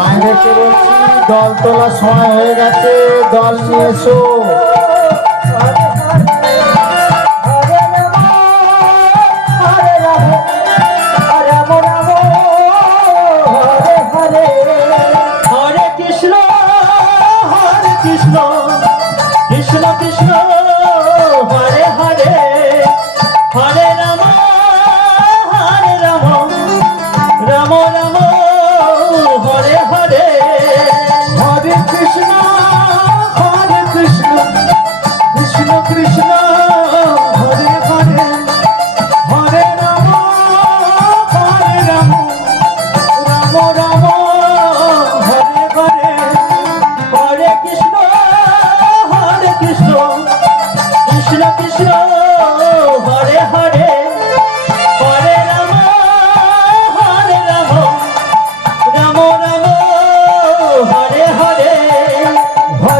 বলছি দল তোলা সময় হয়ে গেছে দল নিয়ে এসো।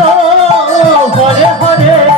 হরে হরে